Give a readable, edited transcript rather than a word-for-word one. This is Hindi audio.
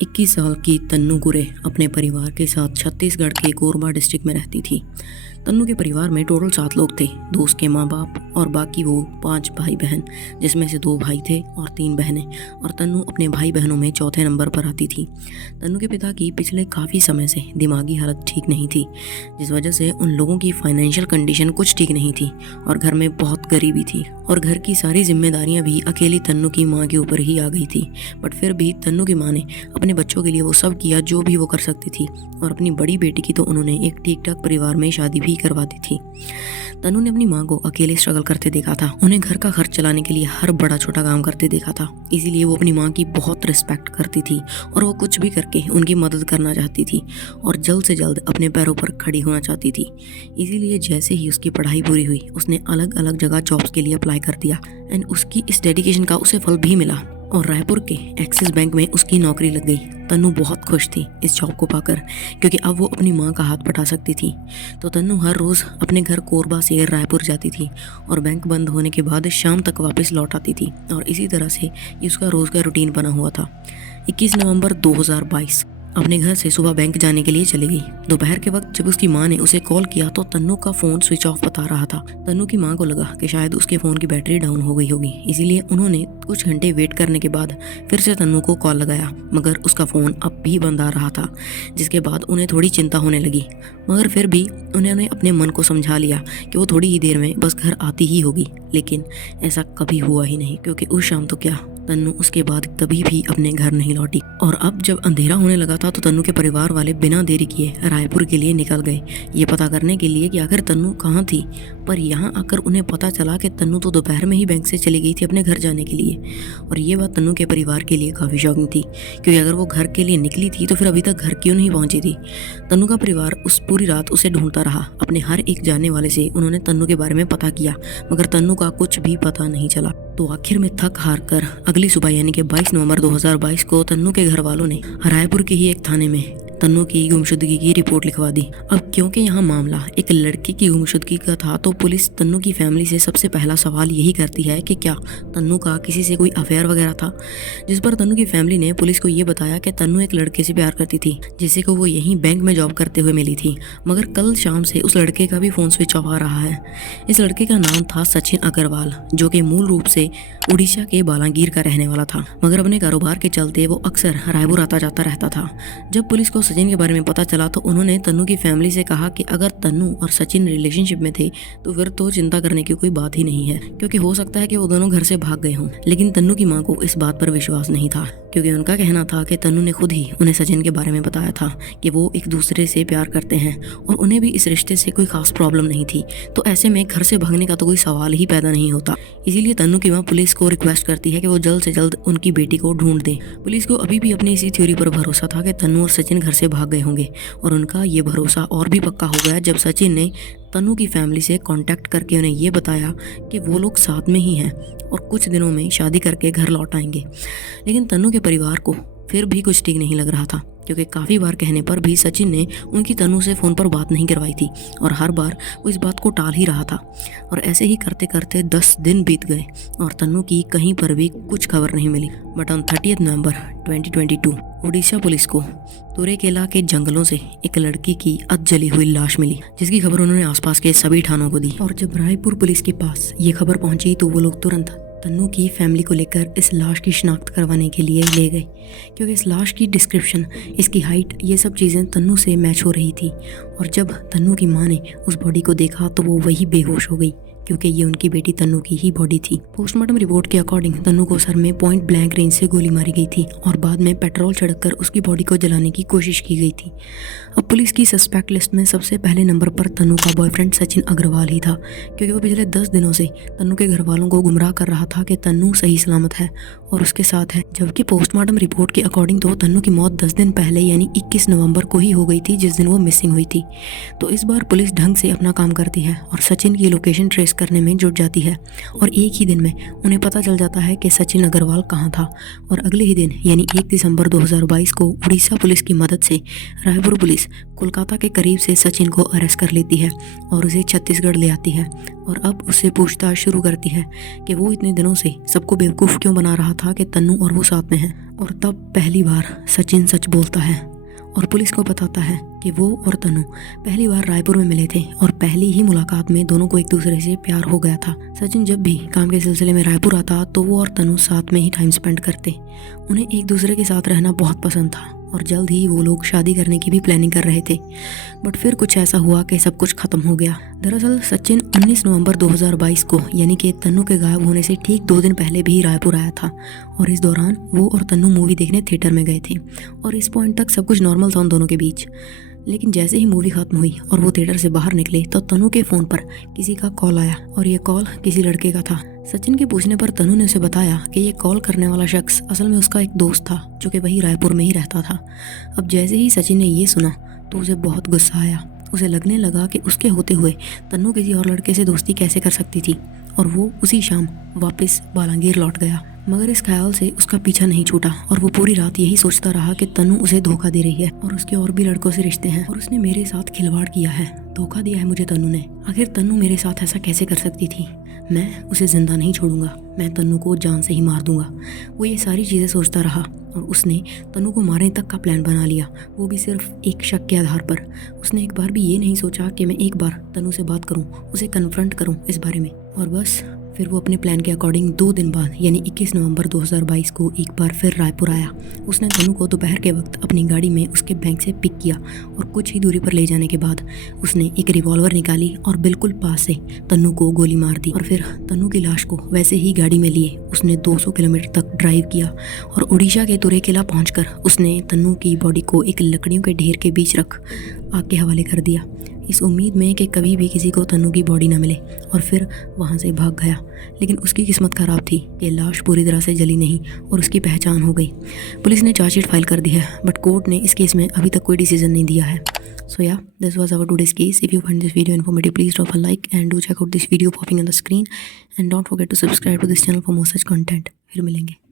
21 साल की तन्नू गुरे अपने परिवार के साथ छत्तीसगढ़ के कोरबा डिस्ट्रिक्ट में रहती थी। तन्नू के परिवार में टोटल 7 लोग थे, 2 उसके माँ बाप और बाकी वो 5 भाई बहन, जिसमें से 2 भाई थे और 3 बहनें। और तन्नू अपने भाई बहनों में चौथे नंबर पर आती थी। तन्नू के पिता की पिछले काफ़ी समय से दिमागी हालत ठीक नहीं थी, जिस वजह से उन लोगों की फाइनेंशियल कंडीशन कुछ ठीक नहीं थी और घर में बहुत गरीबी थी और घर की सारी जिम्मेदारियां भी अकेली तन्नू की माँ के ऊपर ही आ गई थी। बट फिर भी तन्नू की माँ ने अपने बच्चों के लिए वो सब किया जो भी वो कर सकती थी और अपनी बड़ी बेटी की तो उन्होंने एक ठीक ठाक परिवार में शादी भी करवा दी थी। तन्नू ने अपनी माँ को अकेले स्ट्रगल करते देखा था, उन्हें घर का खर्च चलाने के लिए हर बड़ा छोटा काम करते देखा था। इसीलिए वो अपनी माँ की बहुत रिस्पेक्ट करती थी और वो कुछ भी करके उनकी मदद करना चाहती थी और जल्द से जल्द अपने पैरों पर खड़ी होना चाहती थी। इसीलिए जैसे ही उसकी पढ़ाई पूरी हुई, उसने अलग अलग जगह जॉब्स के लिए अप्लाई कर दिया एंड उसकी इस डेडिकेशन का उसे फल भी मिला और रायपुर के एक्सिस बैंक में उसकी नौकरी लग गई। तन्नू बहुत खुश थी इस जॉब को पाकर, क्योंकि अब वो अपनी माँ का हाथ बटा सकती थी। तो तन्नू हर रोज़ अपने घर कोरबा से रायपुर जाती थी और बैंक बंद होने के बाद शाम तक वापस लौट आती थी और इसी तरह से ये उसका रोज़ का रूटीन बना हुआ था। 21 नवंबर 2022 अपने घर से सुबह बैंक जाने के लिए चली गई। दोपहर के वक्त जब उसकी माँ ने उसे कॉल किया तो तन्नू का फ़ोन स्विच ऑफ बता रहा था। तन्नू की माँ को लगा कि शायद उसके फ़ोन की बैटरी डाउन हो गई होगी, इसीलिए उन्होंने कुछ घंटे वेट करने के बाद फिर से तन्नू को कॉल लगाया, मगर उसका फ़ोन अब भी बंद आ रहा था। जिसके बाद उन्हें थोड़ी चिंता होने लगी, मगर फिर भी उन्होंने अपने मन को समझा लिया कि वो थोड़ी ही देर में बस घर आती ही होगी। लेकिन ऐसा कभी हुआ ही नहीं, क्योंकि उस शाम तो क्या, तन्नू उसके बाद कभी भी अपने घर नहीं लौटी। और अब जब अंधेरा होने लगा था तो तन्नू के परिवार वाले बिना देरी किए रायपुर के लिए निकल गए, ये पता करने के लिए कि आखिर तन्नू कहाँ थी। पर यहाँ आकर उन्हें पता चला कि तन्नू तो दोपहर में ही बैंक से चली गई थी अपने घर जाने के लिए। और ये बात तन्नू के परिवार के लिए काफ़ी शॉकिंग थी, क्योंकि अगर वो घर के लिए निकली थी तो फिर अभी तक घर क्यों नहीं पहुँची थी। तन्नू का परिवार उस पूरी रात उसे ढूंढता रहा। अपने हर एक जानने वाले से उन्होंने तन्नू के बारे में पता किया, मगर तन्नू का कुछ भी पता नहीं चला। तो आखिर में थक हार कर अगली सुबह यानी कि 22 नवंबर 2022 को तन्नू के घर वालों ने रायपुर के ही एक थाने में तन्नू की गुमशुदगी की रिपोर्ट लिखवा दी। अब क्योंकि यहाँ मामला एक लड़की की गुमशुदगी का था, तो पुलिस तन्नू की फैमिली से सबसे पहला सवाल यही करती है कि क्या तन्नू का किसी से कोई अफेयर वगैरह था। जिस पर तन्नू की फैमिली ने पुलिस को ये बताया कि तन्नू एक लड़के से प्यार करती थी, जिसे को वो यहीं बैंक में जॉब करते हुए मिली थी, मगर कल शाम से उस लड़के का भी फ़ोन स्विच ऑफ आ रहा है। इस लड़के का नाम था सचिन अग्रवाल, जो कि मूल रूप से उड़ीसा के बालांगीर का रहने वाला था, मगर अपने कारोबार के चलते वो अक्सर रायपुर आता जाता रहता था। जब पुलिस को सचिन के बारे में पता चला तो उन्होंने तन्नू की फैमिली से कहा कि अगर तन्नू और सचिन रिलेशनशिप में थे तो फिर तो चिंता करने की कोई बात ही नहीं है, क्योंकि हो सकता है कि वो दोनों घर से भाग गए हों। लेकिन तन्नू की माँ को इस बात पर विश्वास नहीं था, क्योंकि उनका कहना था कि तन्नू ने खुद ही उन्हें सचिन के बारे में बताया था कि वो एक दूसरे से प्यार करते हैं और उन्हें भी इस रिश्ते से कोई खास प्रॉब्लम नहीं थी। तो ऐसे में घर से भागने का तो कोई सवाल ही पैदा नहीं होता। इसीलिए तन्नू की माँ पुलिस को रिक्वेस्ट करती है कि वो जल्द से जल्द उनकी बेटी को ढूंढ दे। पुलिस को अभी भी अपनी इसी थ्योरी पर भरोसा था कि तन्नू और सचिन घर से भाग गए होंगे, और उनका ये भरोसा और भी पक्का हो गया जब सचिन ने तन्नू की फैमिली से कांटेक्ट करके उन्हें ये बताया कि वो लोग साथ में ही हैं और कुछ दिनों में शादी करके घर लौट आएंगे। लेकिन तन्नू के परिवार को फिर भी कुछ ठीक नहीं लग रहा था, क्योंकि काफ़ी बार कहने पर भी सचिन ने उनकी तन्नू से फ़ोन पर बात नहीं करवाई थी और हर बार वो इस बात को टाल ही रहा था। और ऐसे ही करते करते 10 दिन बीत गए और तन्नू की कहीं पर भी कुछ खबर नहीं मिली। बट ऑन 30 नवंबर 2022 उड़ीसा पुलिस को तुरेकेला के जंगलों से एक लड़की की अध जली हुई लाश मिली, जिसकी खबर उन्होंने आसपास के सभी थानों को दी। और जब रायपुर पुलिस के पास ये खबर पहुंची तो वो लोग तुरंत तन्नू की फैमिली को लेकर इस लाश की शिनाख्त करवाने के लिए ले गए, क्योंकि इस लाश की डिस्क्रिप्शन, इसकी हाइट, ये सब चीज़ें तन्नू से मैच हो रही थी। और जब तन्नू की माँ ने उस बॉडी को देखा तो वो वही बेहोश हो गई, क्योंकि ये उनकी बेटी तन्नू की ही बॉडी थी। पोस्टमार्टम रिपोर्ट के अकॉर्डिंग तन्नू को सर में पॉइंट ब्लैंक रेंज से गोली मारी गई थी और बाद में पेट्रोल छिड़ककर उसकी बॉडी को जलाने की कोशिश की गई थी। अब पुलिस की सस्पेक्ट लिस्ट में सबसे पहले नंबर पर तन्नू का बॉयफ्रेंड सचिन अग्रवाल ही था, क्योंकि वो पिछले 10 दिनों से तन्नू के घर वालों को गुमराह कर रहा था कि तन्नू सही सलामत है और उसके साथ है। जबकि पोस्टमार्टम रिपोर्ट के अकॉर्डिंग तो तन्नू की मौत 10 दिन पहले यानी 21 नवंबर को ही हो गई थी, जिस दिन वो मिसिंग हुई थी। तो इस बार पुलिस ढंग से अपना काम करती है और सचिन की लोकेशन ट्रेस करने में जुट जाती है और एक ही दिन में उन्हें पता चल जाता है कि सचिन अग्रवाल कहाँ था। और अगले ही दिन यानी 1 दिसंबर 2022 को उड़ीसा पुलिस की मदद से रायपुर पुलिस कोलकाता के करीब से सचिन को अरेस्ट कर लेती है और उसे छत्तीसगढ़ ले आती है और अब उससे पूछताछ शुरू करती है कि वो इतने दिनों से सबको बेवकूफ़ क्यों बना रहा था कि तन्नू और वो साथ में हैं। और तब पहली बार सचिन सच बोलता है और पुलिस को बताता है कि वो और तन्नू पहली बार रायपुर में मिले थे और पहली ही मुलाकात में दोनों को एक दूसरे से प्यार हो गया था। सचिन जब भी काम के सिलसिले में रायपुर आता तो वो और तन्नू साथ में ही टाइम स्पेंड करते। उन्हें एक दूसरे के साथ रहना बहुत पसंद था और जल्द ही वो लोग शादी करने की भी प्लानिंग कर रहे थे। बट फिर कुछ ऐसा हुआ कि सब कुछ खत्म हो गया। दरअसल सचिन 19 नवंबर 2022 को यानी कि तन्नू के गायब होने से ठीक 2 दिन पहले भी रायपुर आया था और इस दौरान वो और तन्नू मूवी देखने थिएटर में गए थे और इस पॉइंट तक सब कुछ नॉर्मल था उन दोनों के बीच। लेकिन जैसे ही मूवी खत्म हुई और वो थिएटर से बाहर निकले तो तन्नू के फ़ोन पर किसी का कॉल आया और ये कॉल किसी लड़के का था। सचिन के पूछने पर तन्नू ने उसे बताया कि ये कॉल करने वाला शख्स असल में उसका एक दोस्त था जो कि वही रायपुर में ही रहता था। अब जैसे ही सचिन ने ये सुना तो उसे बहुत गुस्सा आया। उसे लगने लगा कि उसके होते हुए तन्नू किसी और लड़के से दोस्ती कैसे कर सकती थी और वो उसी शाम वापस बालांगीर लौट गया। मगर इस ख्याल से उसका पीछा नहीं छूटा और वो पूरी रात यही सोचता रहा कि तन्नू उसे धोखा दे रही है और उसके और भी लड़कों से रिश्ते हैं और उसने मेरे साथ खिलवाड़ किया है, धोखा दिया है मुझे तन्नू ने। आखिर तन्नू मेरे साथ ऐसा कैसे कर सकती थी? मैं उसे जिंदा नहीं छोड़ूंगा, मैं तन्नू को जान से ही मार दूंगा। वो ये सारी चीज़ें सोचता रहा और उसने तन्नू को मारने तक का प्लान बना लिया, वो भी सिर्फ एक शक के आधार पर। उसने एक बार भी ये नहीं सोचा कि मैं एक बार तन्नू से बात करूं, उसे कन्फ्रंट करूं इस बारे में। और बस फिर वो अपने प्लान के अकॉर्डिंग 2 दिन बाद यानी 21 नवंबर 2022 को एक बार फिर रायपुर आया। उसने तन्नू को दोपहर के वक्त अपनी गाड़ी में उसके बैंक से पिक किया और कुछ ही दूरी पर ले जाने के बाद उसने एक रिवॉल्वर निकाली और बिल्कुल पास से तन्नू को गोली मार दी और फिर तन्नू की लाश को वैसे ही गाड़ी में लिए उसने 200 किलोमीटर तक ड्राइव किया और उड़ीसा के तुरे किला पहुंचकर उसने तन्नू की बॉडी को एक लकड़ियों के ढेर के बीच रख आग के हवाले कर दिया, इस उम्मीद में कि कभी भी किसी को तन्नू की बॉडी न मिले, और फिर वहाँ से भाग गया। लेकिन उसकी किस्मत खराब थी कि लाश पूरी तरह से जली नहीं और उसकी पहचान हो गई। पुलिस ने चार्जशीट फाइल कर दी है बट कोर्ट ने इस केस में अभी तक कोई डिसीजन नहीं दिया है। So yeah, this was our today's case. If you find this video informative, please drop a like and do check out this video popping on the screen and don't forget to subscribe to this channel for more such content. फिर मिलेंगे।